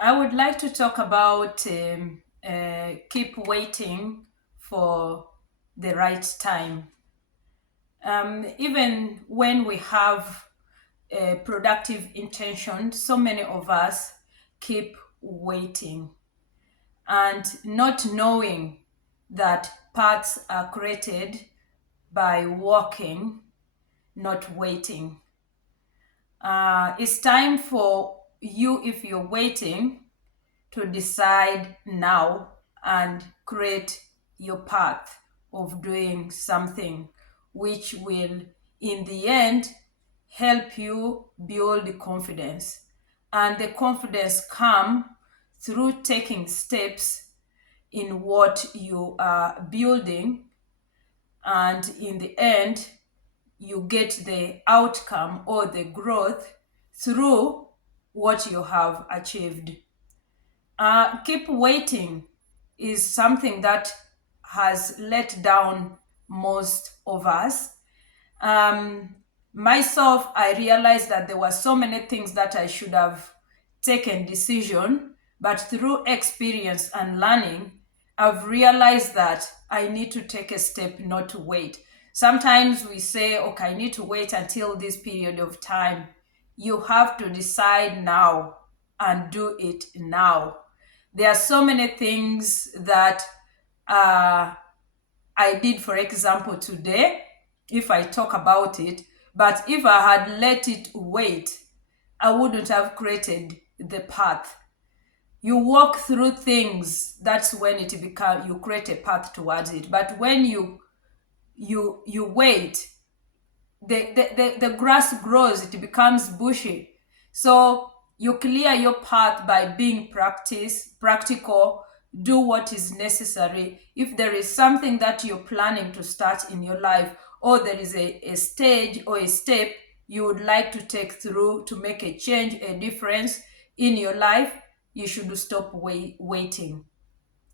I would like to talk about keep waiting for the right time. Even when we have productive intention, so many of us keep waiting and not knowing that paths are created by walking, not waiting. It's time for you, if you're waiting, to decide now and create your path of doing something which will, in the end, help you build the confidence. And the confidence come through taking steps in what you are building, and in the end you get the outcome or the growth through what you have achieved. Keep waiting is something that has let down most of us. Um, Myself, I realized that there were so many things that I should have taken decision, but through experience and learning, I've realized that I need to take a step, not to wait. Sometimes we say, okay, I need to wait until this period of time. You have to decide now and do it now. There are so many things that uh, I did, for example, today, if I talk about it, but if I had let it wait, I wouldn't have created the path. You walk through things, that's when it becomes, you create a path towards it. But when you wait, the grass grows, it becomes bushy. So you clear your path by being practical, do what is necessary. If there is something that you're planning to start in your life, or there is a stage or a step you would like to take through to make a change, a difference in your life, you should stop waiting.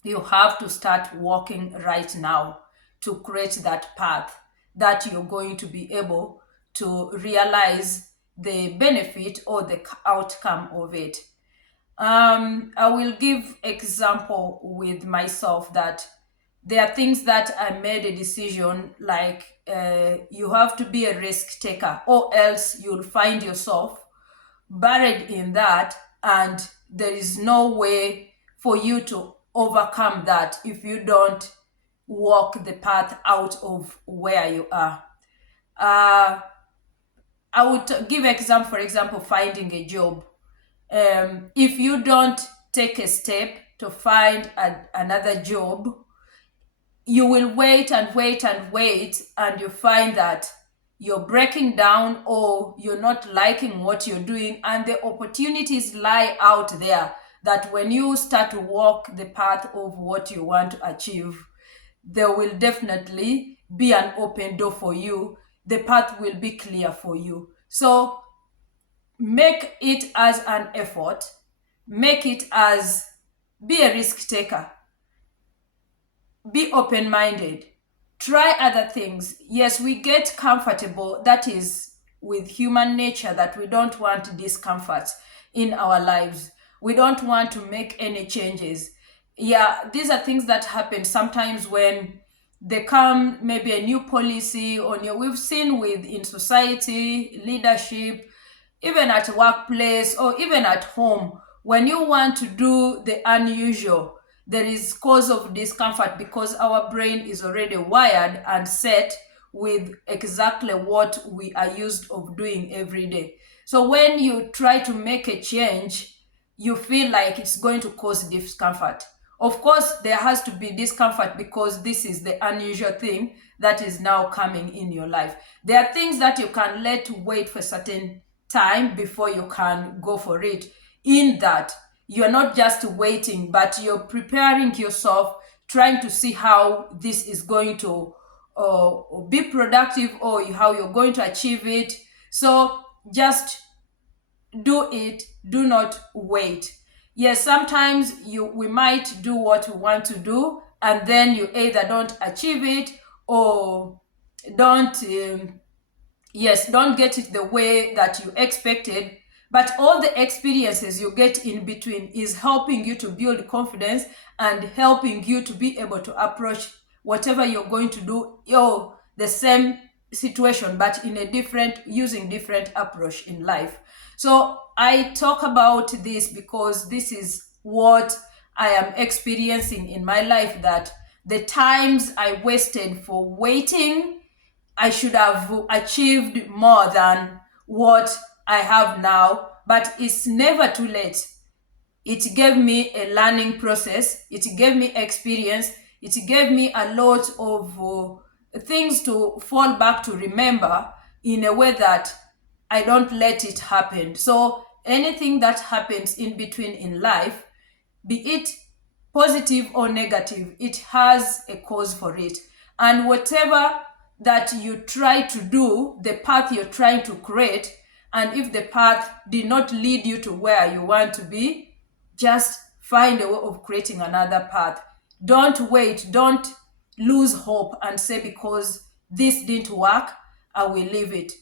You have to start walking right now to create that path that you're going to be able to realize the benefit or the outcome of it. I will give example with myself that there are things that I made a decision like you have to be a risk taker, or else you'll find yourself buried in that, and there is no way for you to overcome that if you don't walk the path out of where you are. uh, I would give example, for example, finding a job. If you don't take a step to find another job, you will wait and wait and wait, and you find that you're breaking down or you're not liking what you're doing, and the opportunities lie out there that when you start to walk the path of what you want to achieve, there will definitely be an open door for you. The path will be clear for you. So make it as an effort, make it as, be a risk taker, be open minded, try other things. Yes, we get comfortable. That is with human nature, that we don't want discomfort in our lives. We don't want to make any changes. Yeah, these are things that happen sometimes when they come, maybe a new policy or new, we've seen with in society, leadership, even at workplace or even at home. When you want to do the unusual, there is cause of discomfort because our brain is already wired and set with exactly what we are used of doing every day. So when you try to make a change, you feel like it's going to cause discomfort. Of course, there has to be discomfort because this is the unusual thing that is now coming in your life. There are things that you can let wait for certain time before you can go for it. In that, you're not just waiting, but you're preparing yourself, trying to see how this is going to be productive, or how you're going to achieve it. So just do it, do not wait. Yes, sometimes we might do what we want to do, and then you either don't achieve it or don't, yes, don't get it the way that you expected. But all the experiences you get in between is helping you to build confidence and helping you to be able to approach whatever you're going to do, the same situation, but in a using different approach in life. So I talk about this because this is what I am experiencing in my life, that the times I wasted for waiting, I should have achieved more than what I have now, but it's never too late. It gave me a learning process, it gave me experience, it gave me a lot of things to fall back to remember in a way that I don't let it happen. So anything that happens in between in life, be it positive or negative, it has a cause for it. And whatever that you try to do, the path you're trying to create, and if the path did not lead you to where you want to be, just find a way of creating another path. Don't wait, don't lose hope and say, because this didn't work, I will leave it.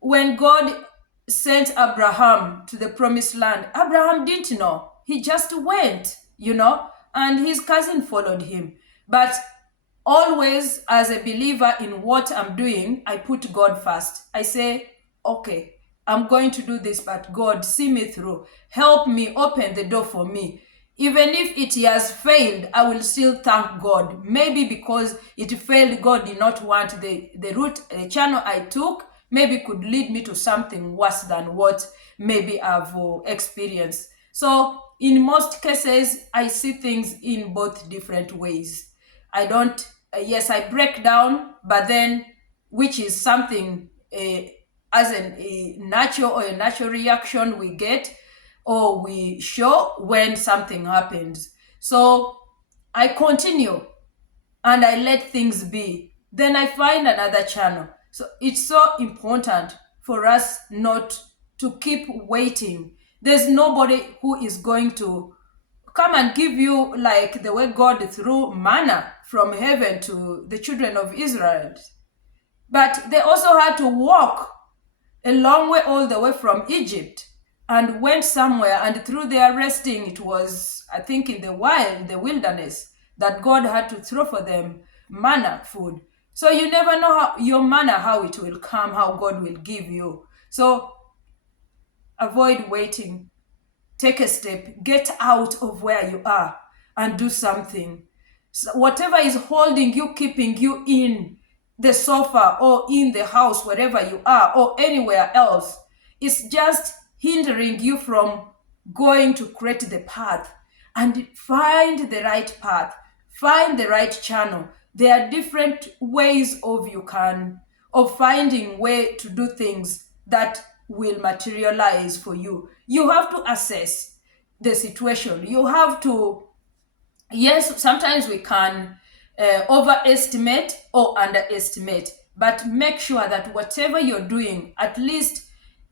When God sent Abraham to the promised land, Abraham didn't know. He just went, and his cousin followed him. But always, as a believer in what I'm doing, I put God first. I say, okay, I'm going to do this, but God, see me through. Help me, open the door for me. Even if it has failed, I will still thank God. Maybe because it failed, God did not want the route, the channel I took, maybe could lead me to something worse than what maybe I've experienced. So in most cases, I see things in both different ways. I don't, yes, I break down, but then, which is something as a natural reaction we get or we show when something happens. So I continue and I let things be. Then I find another channel. So it's so important for us not to keep waiting. There's nobody who is going to come and give you, like the way God threw manna from heaven to the children of Israel. But they also had to walk a long way, all the way from Egypt, and went somewhere, and through their resting, it was, I think, in the wilderness, that God had to throw for them manna food. So you never know how your manna, how it will come, how God will give you. So avoid waiting. Take a step, get out of where you are and do something. So whatever is holding you, keeping you in the sofa or in the house, wherever you are, or anywhere else, is just hindering you from going to create the path. And find the right path, find the right channel. There are different ways of finding way to do things that will materialize for you. You have to assess the situation. You have to, yes, sometimes we can overestimate or underestimate, but make sure that whatever you're doing, at least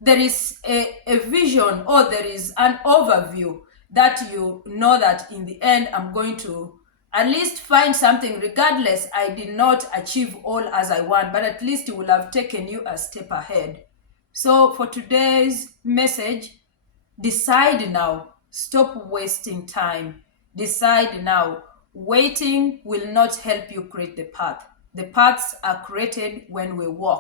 there is a vision, or there is an overview that you know that in the end I'm going to at least find something. Regardless, I did not achieve all as I want, but at least it will have taken you a step ahead. So for today's message, decide now. Stop wasting time. Decide now. Waiting will not help you create the path. The paths are created when we walk.